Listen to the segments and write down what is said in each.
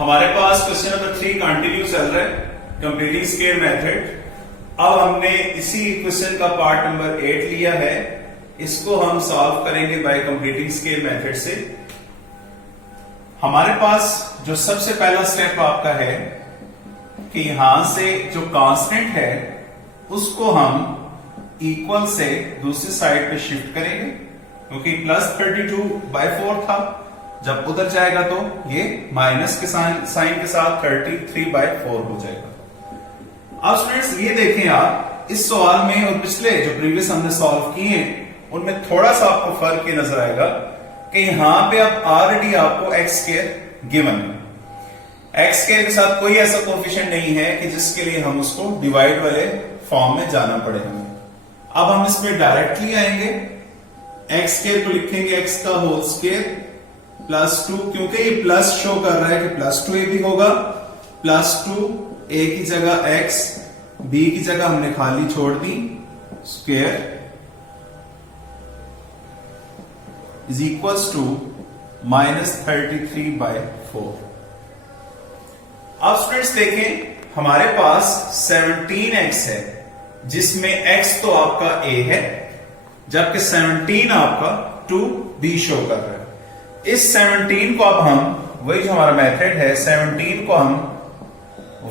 हमारे पास question number 3 continue चल रहा है, कंप्लीटिंग स्केयर मेथड। अब हमने इसी क्वेश्चन का पार्ट नंबर 8 लिया है, इसको हम सॉल्व करेंगे बाय कंप्लीटिंग स्केयर मेथड से। हमारे पास जो सबसे पहला स्टेप आपका है कि यहां से जो कांस्टेंट है उसको हम इक्वल से दूसरी साइड पे शिफ्ट करेंगे, क्योंकि प्लस 32/4 था। जब उधर जाएगा तो ये माइनस के साइन के साथ 33/4 हो जाएगा। अब स्टूडेंट्स ये देखें आप, इस सवाल में और पिछले जो प्रीवियस हमने सॉल्व किए हैं उनमें थोड़ा सा आपको फर्क ये नजर आएगा कि यहां पे अब ऑलरेडी आपको एक्स स्क्वायर गिवन है। एक्स स्क्वायर के साथ कोई ऐसा कोएफिशिएंट नहीं है कि जिसके लिए हम उसको डिवाइड वाले फॉर्म में जाना पड़े हमें। अब हम इसमें डायरेक्टली आएंगे, एक्स स्क्वायर को लिखेंगे एक्स का होल स्क्वायर +2, क्योंकि ये प्लस शो कर रहा है कि +2a भी होगा। +2 a की जगह x, b की जगह हमने खाली छोड़ दी स्क्वायर इज इक्वल्स टू -33/4। अब स्टूडेंट्स देखें, हमारे पास 17x है जिसमें x तो आपका a है, जबकि 17 आपका 2b शो कर रहा है। इस 17 को अब हम, वही जो हमारा मेथड है, 17 को हम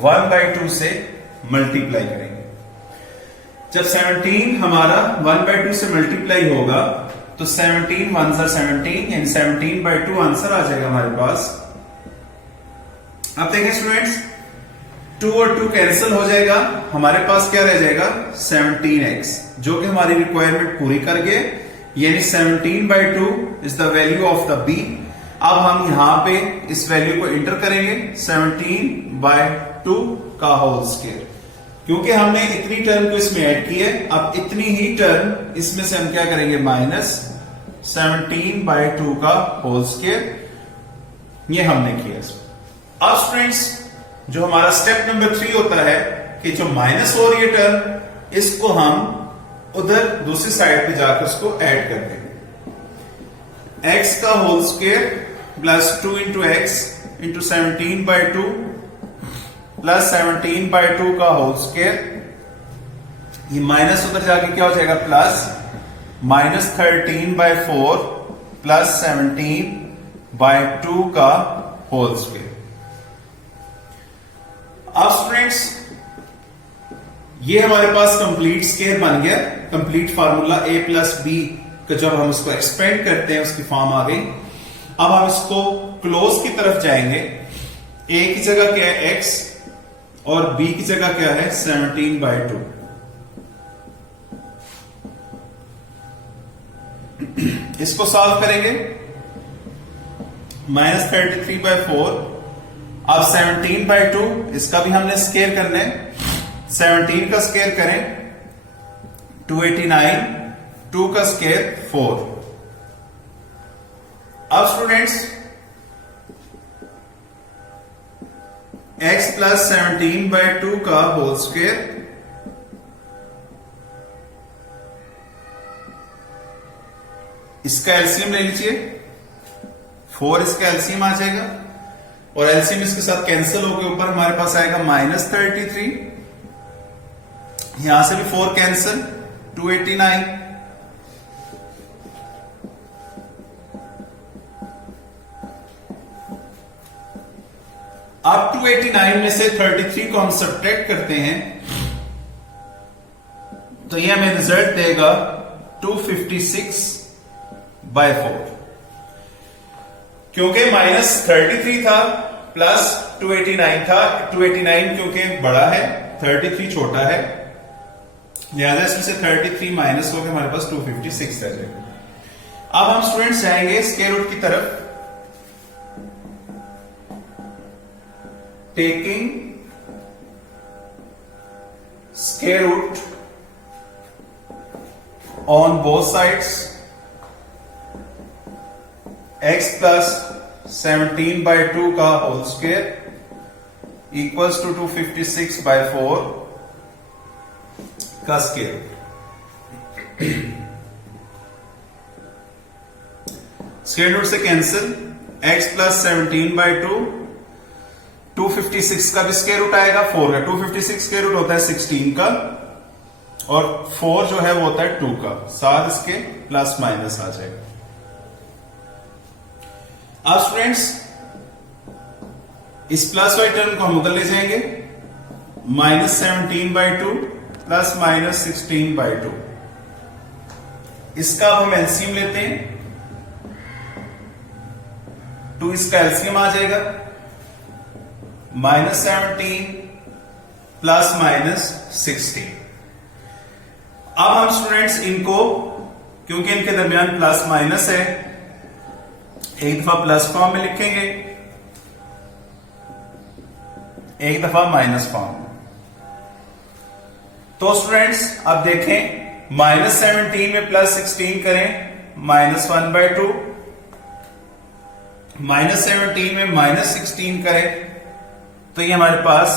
1/2 से मल्टीप्लाई करेंगे। जब 17 हमारा 1/2 से मल्टीप्लाई होगा तो 17 1 17 यानी 17/2 आंसर आ जाएगा हमारे पास। अब देखें स्टूडेंट्स, 2 और 2 कैंसिल हो जाएगा, हमारे पास क्या रह जाएगा 17x, जो कि हमारी रिक्वायरमेंट पूरी कर गए, यानी 17/2 is the value of the b। अब हम यहां पे इस वैल्यू को इंटर करेंगे 17/2 का होल स्क्वायर, क्योंकि हमने इतनी टर्म को इसमें ऐड की है। अब इतनी ही टर्म इसमें से हम क्या करेंगे -17/2 का होल स्क्वायर, ये हमने किया। अब स्टूडेंट्स जो हमारा स्टेप नंबर 3 होता है कि जो माइनस हो रही है टर्म, इसको हम उधर दूसरी साइड पे जाकर उसको ऐड कर देंगे। x का होल स्क्वायर +2 × x × 17/2 +17/2 का होल स्क्वायर, ये माइनस उधर जाके क्या हो जाएगा +-13/4 +17/2 का होल स्क्वायर। अब स्टूडेंट्स ये हमारे पास कंप्लीट स्क्वायर बन गया, कंप्लीट फार्मूला a + b का जब हम इसको एक्सपेंड करते हैं उसकी फॉर्म आ गई। अब हम इसको क्लोज की तरफ जाएंगे, a की जगह क्या है x और b की जगह क्या है 17/2। इसको सॉल्व करेंगे, -33/4। अब 17/2 इसका भी हमने स्क्वायर करना है, 17 का स्क्वायर करें 289, 2 का स्क्वायर 4। अब स्टूडेंट्स x + 17/2 का होल स्क्वायर, इसका एलसीएम ले लीजिए, 4 इसका एलसीएम आ जाएगा और एलसीएम इसके साथ कैंसिल होकर ऊपर हमारे पास आएगा -33, यहां से भी 4 कैंसिल, 289। अब 289 में से 33 को हम सब्ट्रैक्ट करते हैं तो ये हमें रिजल्ट देगा 256/4, क्योंकि -33 था प्लस 289 था। 289 क्योंकि बड़ा है, 33 छोटा है, लिहाजा इसमें से 33 माइनस होकर हमारे पास 256 रह जाएगा। अब हम स्टूडेंट्स जाएंगे स्क्वायर रूट की तरफ, taking square root on both sides, x + 17/2 का होल स्क्वायर इक्वल्स टू 256/4 का स्क्वायर। स्क्वायर रूट से कैंसिल, x + 17/2 256 का भी स्क्वायर रूट आएगा 4 का। 256 स्क्वायर रूट होता है 16 का और 4 जो है वो होता है 2 का। साथ इसके प्लस माइनस आ जाएगा। अब स्टूडेंट्स इस प्लस वाली टर्म को हम उधर ले जाएंगे, -17/2 प्लस -16/2। इसका अब हम एलसीएम लेते हैं, 2 इसका एलसीएम आ जाएगा, -17 प्लस -16। अब हम स्टूडेंट्स इनको, क्योंकि इनके दरमियान प्लस माइनस है, एक दफा प्लस फॉर्म में लिखेंगे, एक दफा माइनस फॉर्म। तो स्टूडेंट्स अब देखें, -17 में +16 करें, -1/2, -17 में -16 करें तो ये हमारे पास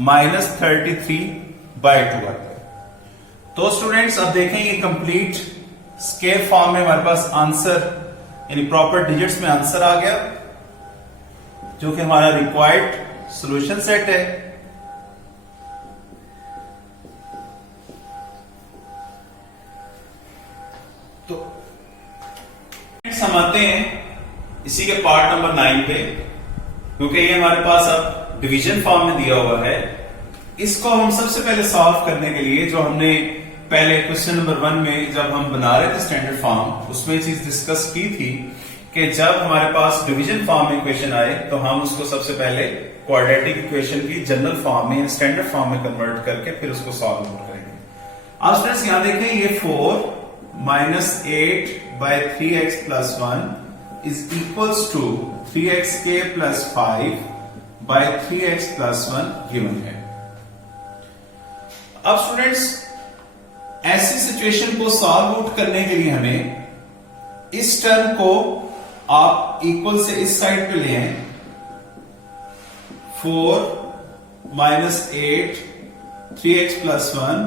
-33/2 आता है। तो स्टूडेंट्स अब देखें ये कंप्लीट स्केल फॉर्म में हमारे पास आंसर यानी प्रॉपर डिजिट्स में आंसर आ गया, जो कि हमारा रिक्वायर्ड सॉल्यूशन सेट है। तो हम आते हैं इसी के पार्ट नंबर 9 पे, क्योंकि ये हमारे पास अब डिवीजन फॉर्म में दिया हुआ है। इसको हम सबसे पहले सॉल्व करने के लिए, जो हमने पहले क्वेश्चन नंबर 1 में जब हम बना रहे थे स्टैंडर्ड फॉर्म, उसमें चीज डिस्कस की थी कि जब हमारे पास डिवीजन फॉर्म में इक्वेशन आए तो हम उसको सबसे पहले क्वाड्रेटिक इक्वेशन की जनरल फॉर्म में, स्टैंडर्ड फॉर्म में कन्वर्ट करके फिर उसको सॉल्व करेंगे। अब स्टूडेंट्स यहां देखें, ये 4 -8/3x + 1 is equals to 3xk + 5/3x + 1 given है। अब स्टूडेंट्स ऐसी सिचुएशन को सॉल्व आउट करने के लिए हमें इस टर्म को आप इक्वल से इस साइड पे ले आए, 4 -8 3x + 1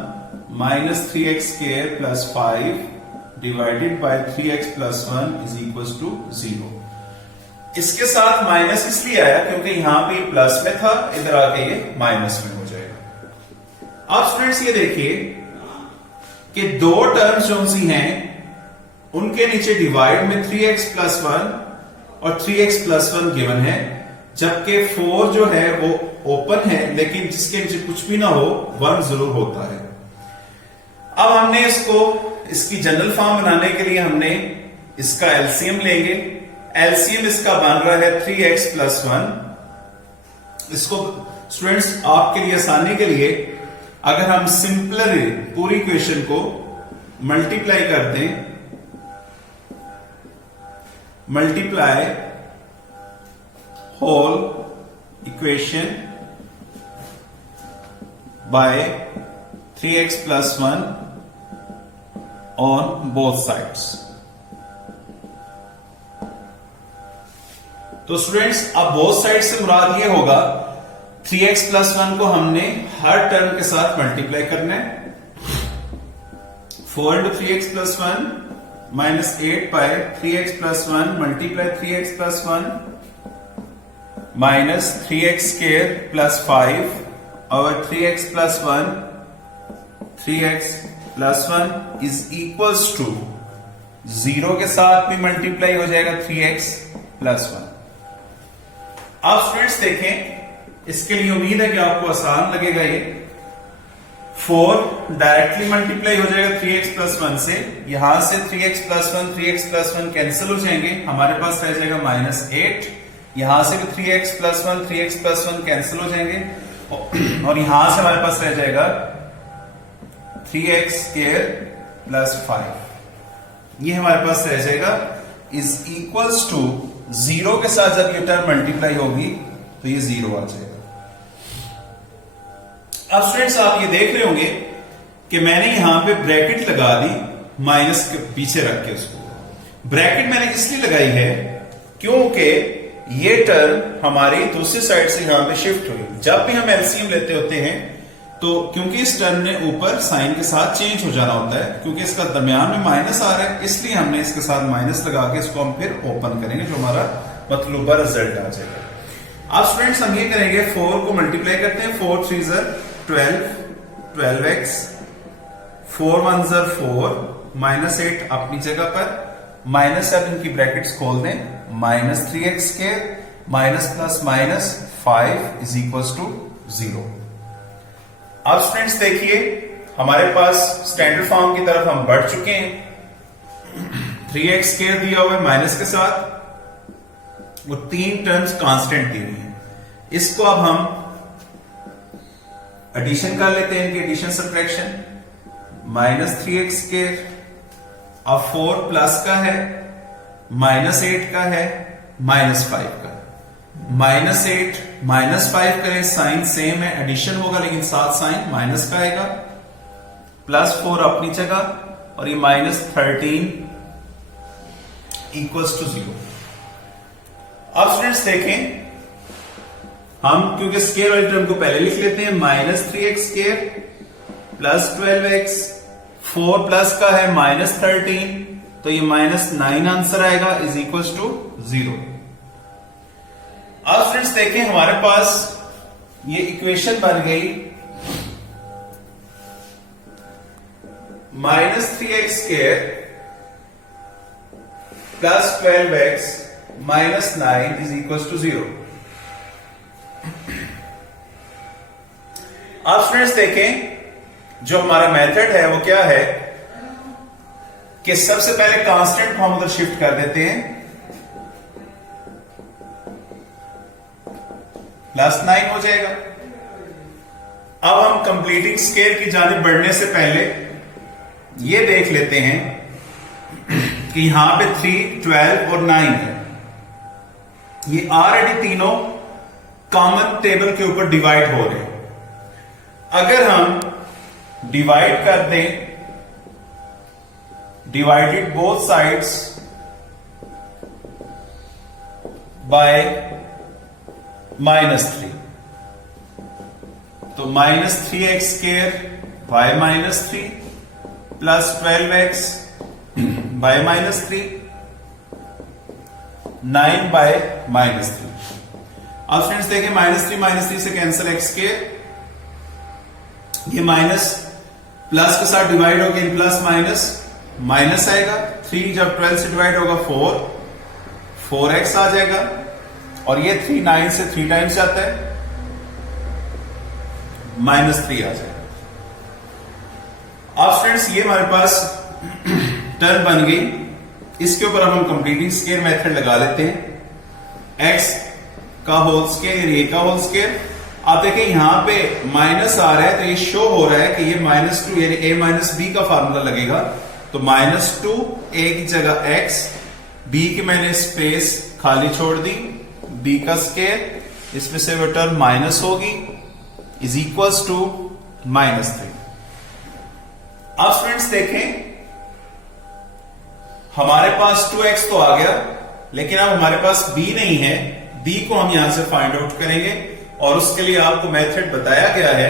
-3x² + 5 divided by 3x + 1 is equal to 0। इसके साथ माइनस इसलिए आया क्योंकि यहां पे प्लस में था, इधर आके ये माइनस में हो जाएगा। अब स्टूडेंट्स ये देखिए कि दो टर्म्स जो सी हैं उनके नीचे डिवाइड में 3x + 1 और 3x + 1 गिवन है, जबकि 4 जो है वो ओपन है, लेकिन जिसके नीचे कुछ भी ना हो 1 जरूर होता है। अब हमने इसकी जनरल फॉर्म बनाने के लिए हमने इसका एलसीएम लेंगे। एलसीएम इसका बन रहा है 3x + 1। इसको स्टूडेंट्स आपके लिए आसानी के लिए अगर हम सिंपलर पूरी इक्वेशन को मल्टीप्लाई कर दें, multiply whole equation by 3x + 1 on both sides. तो स्टूडेंट्स अब बोथ साइड से मुराद ये होगा 3x + 1 को हमने हर टर्म के साथ मल्टीप्लाई करना है। 4 × 3x + 1 -8/3x + 1 multiply 3x + 1 -3x² + 5 और 3x + 1 3x + 1 is equals to 0 के साथ भी मल्टीप्लाई हो जाएगा 3x + 1। अब स्टूडेंट्स देखें, इसके लिए उम्मीद है कि आपको आसान लगेगा। ये 4 डायरेक्टली मल्टीप्लाई हो जाएगा 3x + 1 से, यहां से 3x + 1 3x + 1 कैंसिल हो जाएंगे, हमारे पास रह जाएगा -8। यहां से भी 3x + 1 3x + 1 कैंसिल हो जाएंगे और यहां से हमारे पास रह जाएगा 3x² + 5। ये हमारे पास रह जाएगा इज इक्वल्स टू 0 के साथ जब ये टर्म मल्टीप्लाई होगी तो ये 0 आ जाएगा। अब स्टूडेंट्स आप ये देख रहे होंगे कि मैंने यहां पे ब्रैकेट लगा दी, माइनस के पीछे रख के उसको ब्रैकेट मैंने इसलिए लगाई है क्योंकि ये टर्म हमारी दूसरी साइड से यहां पे शिफ्ट हुई। जब भी हम एलसीएम लेते होते हैं तो क्योंकि इस टर्म ने ऊपर साइन के साथ चेंज हो जाना होता है, क्योंकि इसका दरमियान में माइनस आ रहा है, इसलिए हमने इसके साथ माइनस लगा के इसको हम फिर ओपन करेंगे, जो हमारा मतलूबा रिजल्ट आ जाएगा। अब स्टूडेंट्स हम ये करेंगे, 4 को मल्टीप्लाई करते हैं, 4 3 12, 12x, 4 1 4, -8 अपनी जगह पर, -7 की ब्रैकेट्स खोल दें, -3x square minus plus minus 5 is equal to 0। अब स्टूडेंट्स देखिए, हमारे पास स्टैंडर्ड फॉर्म की तरफ हम बढ़ चुके हैं। 3x स्क्वायर दिया हुआ है माइनस के साथ, वो 3 टर्म्स कांस्टेंट दी हुई है। इसको अब हम एडिशन कर लेते हैं, इनकी एडिशन सब्ट्रैक्शन, -3x स्क्वायर, अब 4 प्लस का है, -8 का है, -5 का। -8 -5 करें, साइन सेम है, एडिशन होगा लेकिन साथ साइन माइनस का आएगा, +4 अपनी जगह, और ये -13 इक्वल्स टू 0। अब स्टूडेंट्स देखें, हम क्योंकि स्क्वायर वाली टर्म को पहले लिख लेते हैं, -3x square plus 12x, 4 plus का है -13, तो ये -9 आंसर आएगा, इज इक्वल टू 0। अब स्टूडेंट्स देखें, हमारे पास ये इक्वेशन बन गई, -3x square plus 12x -9 is equal to 0। अब स्टूडेंट्स देखें, जो हमारा मेथड है वो क्या है कि सबसे पहले कांस्टेंट को हम उधर शिफ्ट कर देते हैं, +9 हो जाएगा। अब हम कंप्लीटिंग स्क्वायर की जानिब बढ़ने से पहले ये देख लेते हैं कि यहां पे 3, 12 और 9 है, ये ऑलरेडी तीनों कॉमन टेबल के ऊपर डिवाइड हो रहे हैं। अगर हम डिवाइड कर दें, डिवाइडेड बोथ साइड्स बाय -3, तो -3x square by -3 plus 12x by -3, 9 by -3। अब फ्रेंड्स देखें, -3 से कैंसिल x स्क्वायर, ये माइनस प्लस के साथ डिवाइड हो गया, प्लस माइनस माइनस आएगा, 3 जब 12 से डिवाइड होगा 4x आ जाएगा, और ये 3 9 से 3 टाइम्स जाता है, -3 आ जाएगा। अब फ्रेंड्स ये हमारे पास टर्म बन गई, इसके ऊपर हम कंप्लीटिंग स्क्वायर मेथड लगा लेते हैं, x का होल स्क्वायर, a का होल स्क्वायर। आप देखें यहां पे माइनस आ रहा है, तो ये शो हो रहा है कि ये -2 यानी a - b का फार्मूला लगेगा, तो -2 a की जगह x, b की मैंने स्पेस खाली छोड़ दी, b का स्क्वायर, इसमें से वो टर्म माइनस होगी, इज इक्वल्स टू -3। अब स्टूडेंट्स देखें, हमारे पास 2x तो आ गया, लेकिन अब हमारे पास b नहीं है, b को हम यहां से फाइंड आउट करेंगे, और उसके लिए आपको मेथड बताया गया है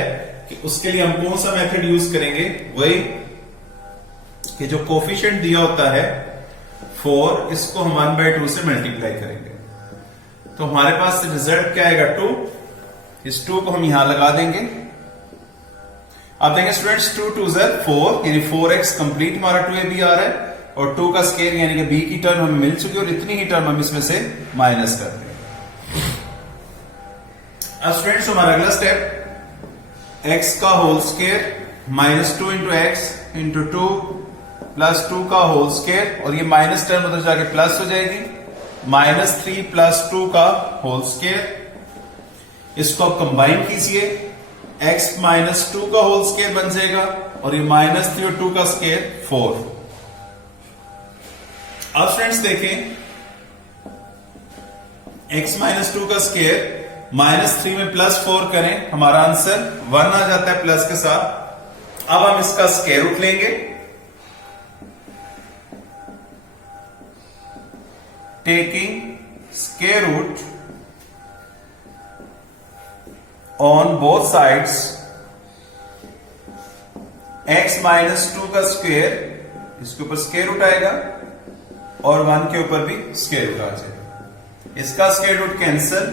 कि उसके लिए हम कौन सा मेथड यूज करेंगे, वही कि जो कोफिशिएंट दिया होता है 4, इसको हम 1/2 से मल्टीप्लाई करेंगे, तो हमारे पास रिजल्ट क्या आएगा, 2। इस 2 को हम यहां लगा देंगे। आप देखेंगे स्टूडेंट्स, 2 2 4, यानी 4x कंप्लीट हमारा 2ab आ रहा है, और 2 का स्क्वायर यानी कि b की टर्म हमें मिल चुकी है, और इतनी ही टर्म हम इसमें से माइनस कर देंगे। अब स्टूडेंट्स हमारा अगला स्टेप, x का whole square -2 into x into 2 plus 2 का होल स्क्वायर, और ये माइनस टर्म उधर जाके प्लस हो जाएगी, -3 प्लस 2 का होल स्क्वायर। इसको आप कंबाइन कीजिए, x -2 का होल स्क्वायर बन जाएगा, और ये -3 और 2 का स्क्वायर 4। अब फ्रेंड्स देखें, x -2 का स्क्वायर -3 में +4 करें, हमारा आंसर 1 आ जाता है प्लस के साथ। अब हम इसका स्क्वायर रूट लेंगे, taking square root on both sides, x -2 का स्क्वायर, इसके ऊपर स्क्वायर रूट आएगा, और 1 के ऊपर भी स्क्वायर रूट आ जाएगा। इसका square root cancel,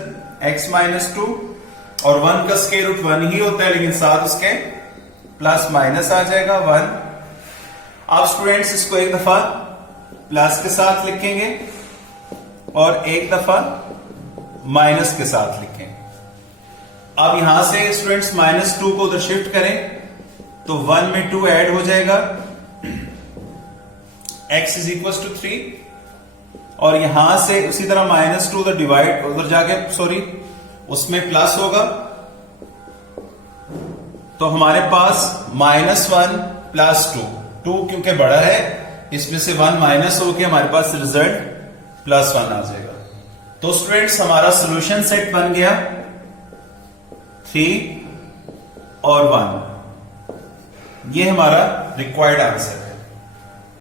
x minus 2 और 1 का स्क्वायर रूट 1 ही होता है, लेकिन साथ उसके प्लस माइनस आ जाएगा 1। आप स्टूडेंट्स इसको एक दफा प्लस के साथ लिखेंगे और एक दफा माइनस के साथ लिखेंगे। अब यहां से स्टूडेंट्स -2 को उधर शिफ्ट करें तो 1 में 2 ऐड हो जाएगा, x इज इक्वल टू 3 और यहां से उसी तरह -2 उधर डिवाइड उधर जाके उसमें प्लस होगा, तो हमारे पास -1 प्लस 2 क्योंकि बड़ा है इसमें से 1 माइनस होके हमारे पास रिजल्ट +1 आ जाएगा। तो स्टूडेंट्स हमारा सॉल्यूशन सेट बन गया 3 और 1, ये हमारा रिक्वायर्ड आंसर है।